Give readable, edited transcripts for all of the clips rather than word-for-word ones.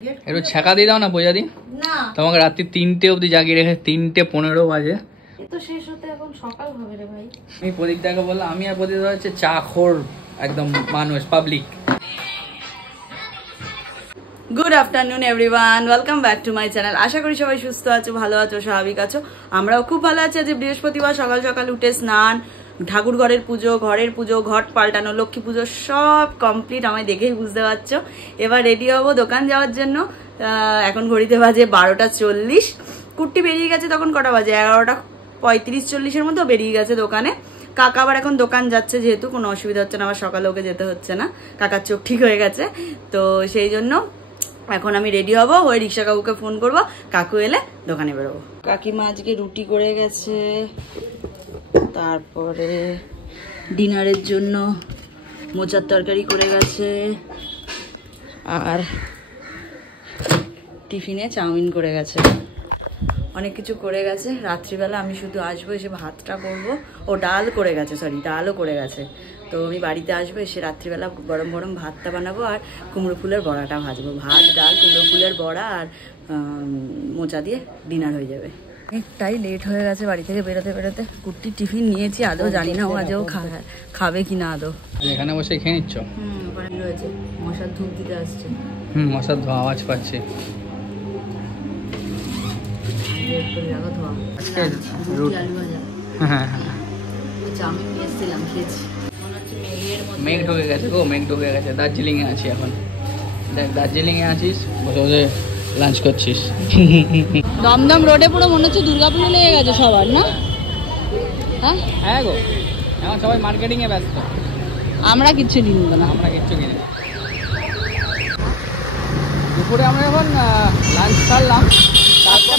একটু ছ্যাঁকা দিয়ে দাও না পূজা দি। না তোমাকে রাত্রি 3টে অবধি জাগিয়ে রেখে 3:15 বাজে। তো শেষ হতে এখন সকাল হবে রে ভাই। আমি প্রদীপদাকে বললাম, আমি আর প্রদীপ হচ্ছে চা খোর একদম মানুষ, public. Good afternoon everyone, welcome back to my channel. আশা করি সবাই সুস্থ আছো, ভালো আছো, স্বাভাবিক আছো। আমরাও খুব ভালো আছি। আজ বৃহস্পতিবার, সকাল সকাল উঠে স্নান, ঠাকুর ঘরের পুজো, ঘরের পুজো, ঘট পাল্টানো, লক্ষ্মী পুজো সব কমপ্লিট। আমায় দেখেই বুঝতে পারছো। এবার রেডি হবো দোকান যাওয়ার জন্য। এখন ঘড়িতে বাজে 12:40। কুট্টি বেরিয়ে গেছে তখন কটা বাজে, 11:35-40 মতো বেরিয়ে গেছে দোকানে। কাকা আবার এখন দোকান যাচ্ছে, যেহেতু কোনো অসুবিধা হচ্ছে না, আবার সকালে ওকে যেতে হচ্ছে না, কাকার চোখ ঠিক হয়ে গেছে। তো সেই জন্য এখন আমি রেডি হব, ওই রিক্সা কাকুকে ফোন করবো, কাকু এলে দোকানে বেরোবো। কাকিমা আজকে রুটি করে গেছে, তারপরে ডিনারের জন্য মোচার তরকারি করে গেছে, আর টিফিনে চাউমিন করে গেছে। অনেক কিছু করে গেছে। রাত্রিবেলা আমি শুধু আসবো, এসে ভাতটা করবো। ও ডাল করে গেছে, সরি ডালও করে গেছে। তো আমি বাড়িতে আসবো, এসে রাত্রিবেলা গরম গরম ভাতটা বানাবো আর কুমড়ো ফুলের বড়াটা ভাজবো। ভাত, ডাল, কুমড়ো ফুলের বড়া আর মোচা দিয়ে ডিনার হয়ে যাবে। অনেকটাই লেট হয়ে গেছে বাড়ি থেকে বেরোতে বেরোতে। কুট্টি টিফিন নিয়েছি, আদৌ জানি না ও আজও খাবে কিনা আদৌ। এখানে বসে খেয়ে নিচ্ছ? ওখানে রয়েছে, মশার ধূপ দিতে আসছে। মশার ধোয়া আওয়াজ পাচ্ছি। মেঘ ঢুকে গেছে গো, মেঘ ঢুকে গেছে। দার্জিলিং এ আছি এখন। দেখ দার্জিলিং এ আছিস, বসে বসে লাঞ্চ করছিস। দমদম রোডে পুরো মনে হচ্ছে দুর্গাপুজো লেগে গেছে সবার, না? হ্যাঁ গো, এখন সবাই মার্কেটিং এ ব্যস্ত। আমরা কিচ্ছু কিনবো না, আমরা কিচ্ছু কিনি। দুপুরে আমরা যখন লাঞ্চ ছাড়লাম, তারপর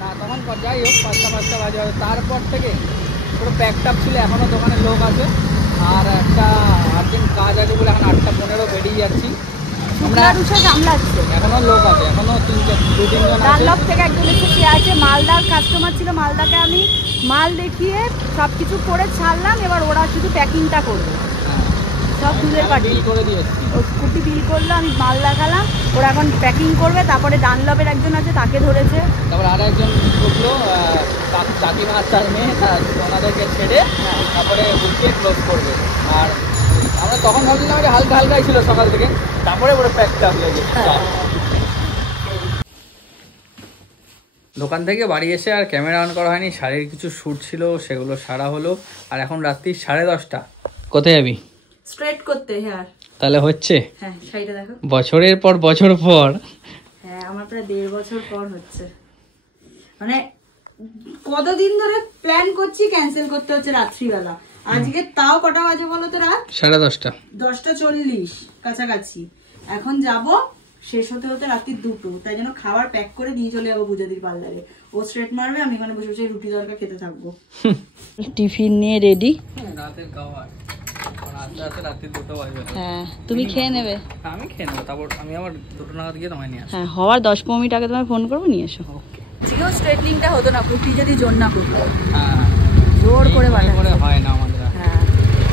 না তখন যাই হোক 5টা বাজে, তারপর থেকে পুরো প্যাকড ছিল। এখনও দোকানে লোক আছে, আর একটা আর্জেন্ট কাজ আছে বলে এখন 8:15 বেরিয়ে যাচ্ছি। এখনো লোক আছে, এখনো 2-3 জন ডানলপ থেকে একজন এসে আছে, মালদার কাস্টমার ছিল। মালদাকে আমি মাল দেখিয়ে সবকিছু করে ছাড়লাম, এবার ওরা শুধু প্যাকিংটা করবে। সব দুধের পাটি করে দিয়েছি, স্কুটি বিল করলো, আমি মাল দেখালাম, ওরা এখন প্যাকিং করবে। তারপরে ডানলপের একজন আছে, তাকে ধরেছে। তারপরে আর একজন ঢুকলো, কাকিমা তার মেয়ে, ওনাদেরকে ছেড়ে তারপরে গুছিয়ে ক্লোজ করবে। আর আমরা তখন ভাবছিলাম যে হালকা হালকাই ছিল সকাল থেকে, তারপরে ওরা প্যাকটা হয়ে গেছে। দোকান থেকে বাড়ি এসে আর ক্যামেরা অন করা হয়নি, শাড়ির কিছু শ্যুট ছিল, সেগুলো সারা হলো। আর এখন রাত্রি 10:30। কোথায় যাবি? স্ট্রেট করতে হেয়ার। তাহলে হচ্ছে? হ্যাঁ, শাড়িটা দেখো। বছরের পর বছর পর। হ্যাঁ, আমার প্রায় 1.5 বছর পর হচ্ছে। মানে কতদিন ধরে প্ল্যান করছি, ক্যান্সেল করতে হচ্ছে রাত্রিবেলা। আজকে তাও কটা বাজে বলো তো? রাত 10:30। 10:40 কাছাকাছি। এখন যাব, শেষ হতে হতে রাত্রি 2। তাই জন্য খাবার প্যাক করে নিয়ে চলে যাবো পূজাদির পার্লারে। ও স্ট্রেট মারবে, আমি এখানে বসে বসে রুটি তরকা খেতে থাকবো। টিফিন নিয়ে রেডি। রাতের খাবার রাত্রি 2টা বাজবে। হ্যাঁ, তুমি খেয়ে নেবে? আমি খেয়ে নেবো, তারপর আমি আবার 2টা নাগাদ গিয়ে তোমায় নিয়ে আসবো। হ্যাঁ, হওয়ার 10-15 মিনিট আগে তোমায় ফোন করবো, নিয়ে এসো। আজকেও স্ট্রেটনিংটা হতো না, কুটি যদি জোর না করতো। হ্যাঁ, জোর করে করে হয় না আমাদের। হ্যাঁ,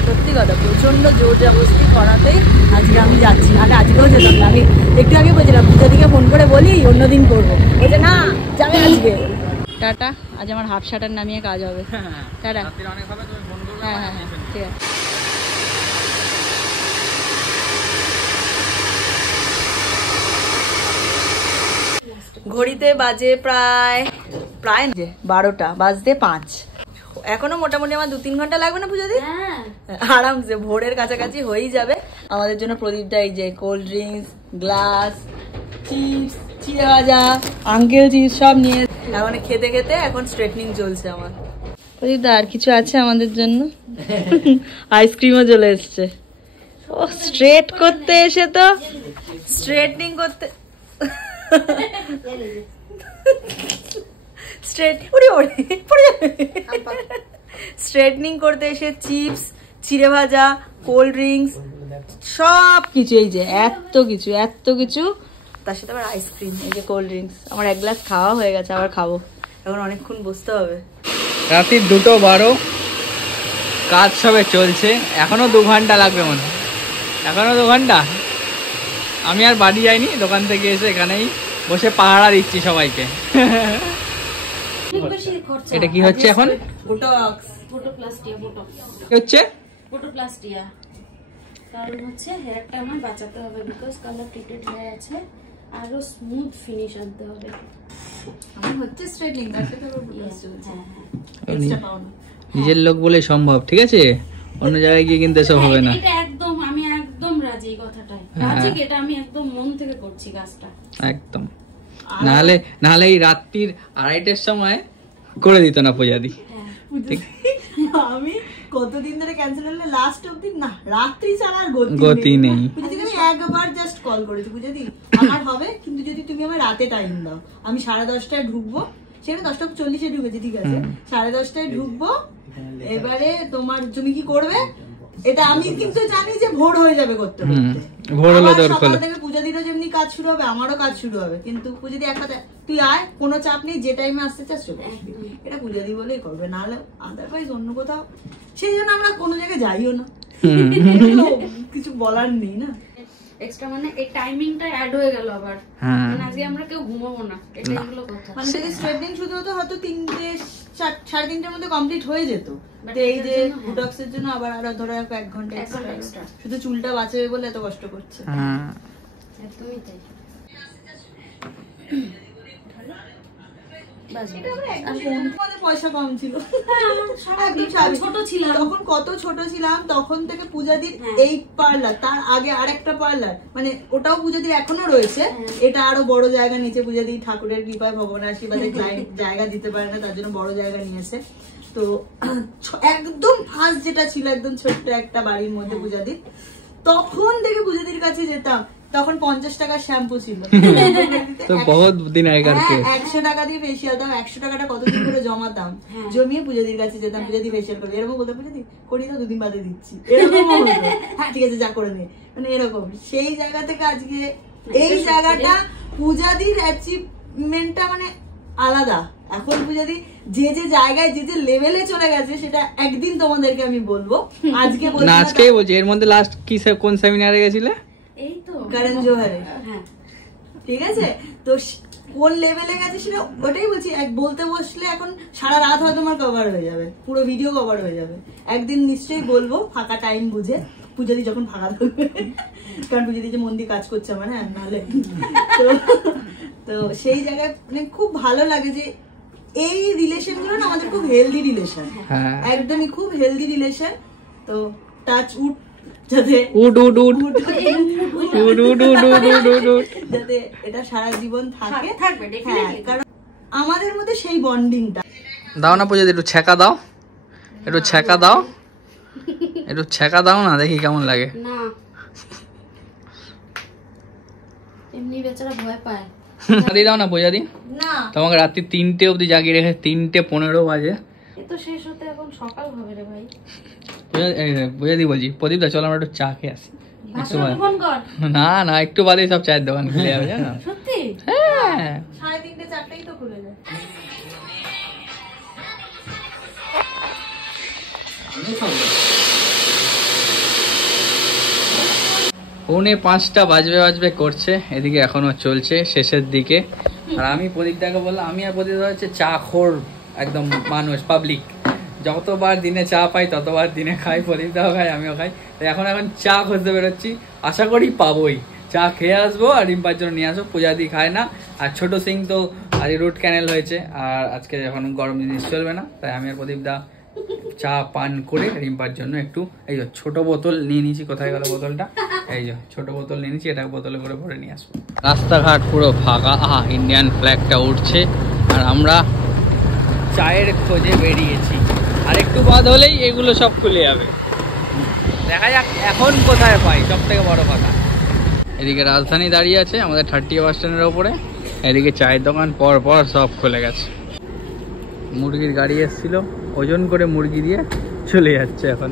সত্যি কথা, প্রচন্ড জোর জবরদস্তি করাতেই আজকে আমি যাচ্ছি। আজকেও যেতাম না। আমি একটু আগে বলছিলাম পূজাদিকে ফোন করে বলি অন্যদিন করবো, বলছে না যাবে আজকে। টাটা, আজ আমার হাফ শাটার নামিয়ে কাজ হবে। টাটা। হ্যাঁ হ্যাঁ হ্যাঁ, ঠিক আছে। ঘড়িতে বাজে প্রায় 12টা বাজতে 5। এখনো মোটামুটি আমার 2-3 ঘন্টা লাগবে না পূজাদি? আরামসে ভোরের কাছাকাছি হয়েই যাবে। আমাদের জন্য প্রদীপটা এই যে কোল্ড ড্রিঙ্কস, গ্লাস, চিপস, চিড়ে ভাজা, আঙ্কেল চিপস সব নিয়ে এখন খেতে খেতে এখন স্ট্রেটনিং চলছে আমার। প্রদীপদা আর কিছু আছে আমাদের জন্য? আইসক্রিমও চলে এসছে। ও স্ট্রেট করতে এসে তো স্ট্রেটনিং করতে স্ট্রেটনিং করতে এসে চিপস, চিড়ে ভাজা, কোল্ড ড্রিঙ্কস সব কিছু, এই যে এত কিছু, তার সাথে আবার আইসক্রিম, এই যে কোল্ড ড্রিঙ্কস। আমার 1 গ্লাস খাওয়া হয়ে গেছে, আবার খাবো। এখন অনেকক্ষণ বসতে হবে। রাত্রি 2:12, কাজ সবে চলছে। এখনো 2 ঘন্টা লাগবে মনে হয়। এখনো 2 ঘন্টা। আমি আর বাড়ি যাইনি, দোকান থেকে এসে এখানেই বসে পাহারা দিচ্ছি সবাইকে। এটা কি হচ্ছে এখন? কি হচ্ছে? ফটোপ্লাস্টিয়া। কারণ হচ্ছে হেয়ারটা আমার বাঁচাতে হবে, বিকজ কালার ট্রিটেড হয়ে আছে, আরো স্মুথ ফিনিশ আনতে হবে। আমার হচ্ছে স্ট্রেটনিং, তার সাথে আবার ফটোপ্লাস্ট চলছে। Extra pound. নিজের লোক বলে সম্ভব, ঠিক আছে? অন্য জায়গায় গিয়ে কিন্তু এসব হবে না। এটা একদম আমি একদম রাজি এই কথাটাই। রাজি, এটা আমি একদম মন থেকে করছি কাজটা। একদম। নাহলে এই রাত্রির 2:30টার সময় করে দিত না পূজাদি। আমি কতদিন ধরে ক্যান্সেল হলে লাস্ট অবধি না, রাত্রি ছাড়া আর গতি নেই। পূজাদি আমি একবার জাস্ট কল করেছি, পূজাদি আমার হবে, কিন্তু যদি তুমি আমার রাতে টাইম দাও। আমি 10:30টায় ঢুকবো, সেখানে 10:40-এ ঢুকেছি, ঠিক আছে? 10:30টায় ঢুকবো, এবারে তুমি কি করবে এটা আমি কিন্তু জানি যে ভোর হয়ে যাবে করতে করতে। ভোর হলো তোর সকাল থেকে পূজাদিরও যেমনি কাজ শুরু হবে, আমারও কাজ শুরু হবে। কিন্তু পূজাদি একটা তুই আয়, কোনো চাপ নেই, যে টাইমে আসতে চাস চলে আসবি। এটা পূজাদি বলেই করবে, নাহলে আদারওয়াইজ অন্য কোথাও। সেই জন্য আমরা কোনো জায়গায় যাইও না, কিছু বলার নেই না। এক্সট্রা মানে এই টাইমিংটা অ্যাড হয়ে গেল আবার, মানে আজকে আমরা কেউ ঘুমাবো না, এটাই হলো কথা। মানে যদি স্ট্রেটনিং শুরু হতো হয়তো 3-3:30টার মধ্যে কমপ্লিট হয়ে যেত। তো এই যে বুটক্সের জন্য আবার আরো ধরো 1 ঘন্টা এক্সট্রা, শুধু চুলটা বাঁচাবে বলে এত কষ্ট করছে। একদমই তাই। পয়সা কম ছিল, ছোট ছিলাম তখন, কত ছোট ছিলাম তখন থেকে। পূজাদির এই পার্লার, তার আগে আরেকটা পার্লার, মানে ওটাও পূজাদির এখনো রয়েছে, এটা আরো বড় জায়গা নিয়েছে। পূজাদি ঠাকুরের কৃপায়, ভগবানের আশীর্বাদে ক্লায়েন্ট জায়গা দিতে পারে না, তার জন্য বড় জায়গা নিয়েছে। তো একদম ফার্স্ট যেটা ছিল একদম ছোট্ট একটা বাড়ির মধ্যে পূজাদির, তখন থেকে পূজাদির কাছে যেতাম। তখন 50 টাকার শ্যাম্পু ছিল, তো বহুত দিন আগেকার। 100 টাকা দিয়ে ফেসিয়াল দাও, 100 টাকাটা কতদিন করে জমাতাম, জমিয়ে পূজাদির কাছে যেতাম, পূজাদি ফেসিয়াল করবে, এরকম বলতে পূজাদি করি না, 2 দিন বাদে দিচ্ছি, হ্যাঁ ঠিক আছে যা করে নে, মানে এরকম। সেই জায়গা থেকে আজকে এই জায়গাটা, পূজাদির অ্যাচিভমেন্টটা মানে আলাদা। এখন পূজাদি যে যে জায়গায় যে যে লেভেলে চলে গেছে, সেটা একদিন তোমাদেরকে আমি বলবো। আজকেই বলছি। এর মধ্যে লাস্ট কি কোন সেমিনারে গেছিলে? এই তো করণ জোহরে। হ্যাঁ ঠিক আছে, তো কোন লেভেলে গেছে সেটা ওটাই বলছি। বলতে বসলে এখন সারা রাত হয়তো তোমার কভার হয়ে যাবে, পুরো ভিডিও কভার হয়ে যাবে। একদিন নিশ্চয়ই বলবো, ফাঁকা টাইম বুঝে, পূজাদি যখন ফাঁকা থাকবে, কারণ পূজাদি যে মন্দির কাজ করছে আমার, হ্যাঁ নাহলে। তো সেই জায়গায় মানে খুব ভালো লাগে যে এই রিলেশন গুলো না আমাদের খুব হেলদি রিলেশন, একদমই খুব হেলদি রিলেশন। তো টাচ উড যাতে যাতে এটা সারা জীবন থাকে, কারণ আমাদের মধ্যে সেই বন্ডিংটা। দাও না পূজা, একটু ছেঁকা দাও, একটু ছেঁকা দাও, একটু ছেঁকা দাও না, দেখি কেমন লাগে। না এমনি বেচারা ভয় পায়। দাও না পূজা দি, তোমাকে রাত্রি 3টে অবধি জাগিয়ে রেখে 3:15 বাজে। তো শেষ হতে এখন সকাল হবে রে ভাই। বুঝাদি বলছি, প্রদীপ দা চলো আমরা একটু চা খেয়ে আসি। না না, একটু বাদে সব চায়ের দোকান খুলে যাবে, জানো? সত্যি? হ্যাঁ, 3:30-4টাই তো খুলে যায়। 4:45 বাজবে করছে, এদিকে এখনো চলছে শেষের দিকে। আর আমি প্রদীপদাকে বললাম, আমি আর প্রদীপ হচ্ছে চা খোর একদম মানুষ, পাবলিক। যতবার দিনে চা পাই ততবার দিনে খাই, প্রদীপদাও খাই, আমিও খাই। এখন চা খুঁজতে বেরোচ্ছি, আশা করি পাবোই। চা খেয়ে আসবো আর রিম্পার জন্য নিয়ে আসবো, পূজাদি খায় না। আর ছোট সিং তো আজ রুট ক্যানেল হয়েছে, আর আজকে এখন গরম জিনিস চলবে না, তাই আমি আর প্রদীপদা চা পান করে রিম্পার জন্য একটু, এই যে ছোট বোতল নিয়ে নিয়েছি। কোথায় গেল বোতলটা? এই যে ছোট বোতল নিয়ে নিয়েছি, এটা বোতলে করে ভরে নিয়ে আসবো। রাস্তাঘাট পুরো ফাঁকা, ইন্ডিয়ান ফ্ল্যাগটা উঠছে, আর আমরা চায়ের খোঁজে বেরিয়েছি। আর একটু বাদ হলেই এগুলো সব খুলে যাবে, দেখা যাক এখন কোথায় পাই। সব থেকে বড় কথা, এদিকে রাজধানী দাঁড়িয়ে আছে আমাদের 30 বাস স্ট্যান্ডের ওপরে, এদিকে চায়ের দোকান পর পর সব খুলে গেছে। মুরগির গাড়ি এসেছিল, ওজন করে মুরগি দিয়ে চলে যাচ্ছে। এখন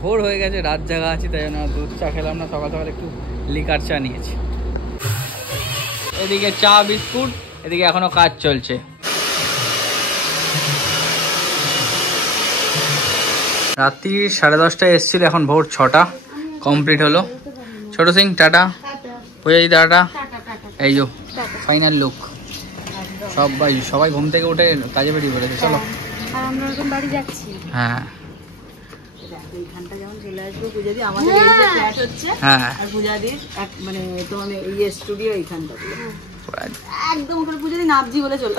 ভোর হয়ে গেছে, রাত জাগা আছি, তাই জন্য দুধ চা খেলাম না, সকাল সকাল একটু লিকার চা নিয়েছি। এদিকে চা বিস্কুট, এদিকে এখনো কাজ চলছে। রাত্রি 10:30টায় এসেছিল, এখন ভোর 6টা কমপ্লিট হলো। ছোট সিং টাটা, পূজা দি টাটা। এই যো ফাইনাল লুক, সবাই ঘুম থেকে উঠে কাজে বেরিয়ে পড়েছে। চলো আর আমরা এখন বাড়ি যাচ্ছি। হ্যাঁ এইখানটা যেমন চলে আসবো পূজাদি, আমাদের এই যে ফ্ল্যাট হচ্ছে আর পূজাদির মানে তোমার এই স্টুডিও এইখানটা একদম ওখানে পূজাদি নাবজি বলে চলো।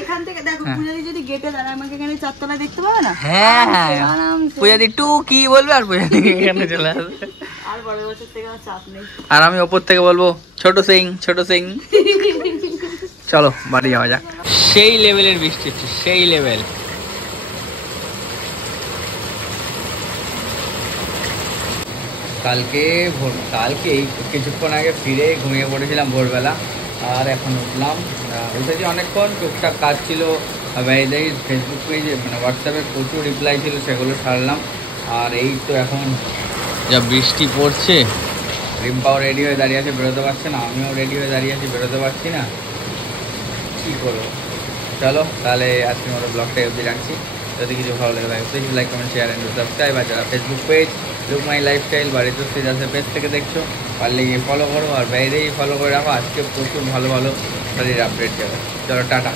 এখান থেকে দেখো পূজাদি যদি গেটে দাঁড়ায় আমাকে এখানে চারতলায় দেখতে পাবে না। হ্যাঁ পূজাদি টু কি বলবে আর পূজাদি এখানে চলে আসবে। আর পরের বছর থেকে আমার চাপ নেই। আর আমি ওপর থেকে বলবো ছোট সিং ছোট সিং। চলো বাড়ি যাওয়া যাক। সেই লেভেলের বৃষ্টি হচ্ছে, সেই লেভেল। কালকে এই কিছুক্ষণ আগে ফিরে ঘুমিয়ে পড়েছিলাম ভোরবেলা, আর এখন উঠলাম। উঠেছি অনেকক্ষণ, টুকটাক কাজ ছিল ভাইদের ফেসবুক পেজে, মানে হোয়াটসঅ্যাপে প্রচুর রিপ্লাই ছিল, সেগুলো সারলাম। আর এই তো এখন যা বৃষ্টি পড়ছে, রিম্পাও রেডি হয়ে দাঁড়িয়ে আছে, বেরোতে পারছে না। আমিও রেডি হয়ে দাঁড়িয়ে আছি, বেরোতে পারছি না, কী করবো। চলো তাহলে আজকের মতো ব্লগটা অবধি রাখছি। যদি কিছু ভালো লাগে থাকে please like comment share and subscribe. আর যারা Facebook page look my lifestyle বা ঋতুশ্রী আছে পেজ থেকে দেখছো, পারলে গিয়ে ফলো করো, আর বাইরেই ফলো করে রাখো। আজকে প্রচুর ভালো ভালো শরীর আপডেট যাবে। চলো টাটা।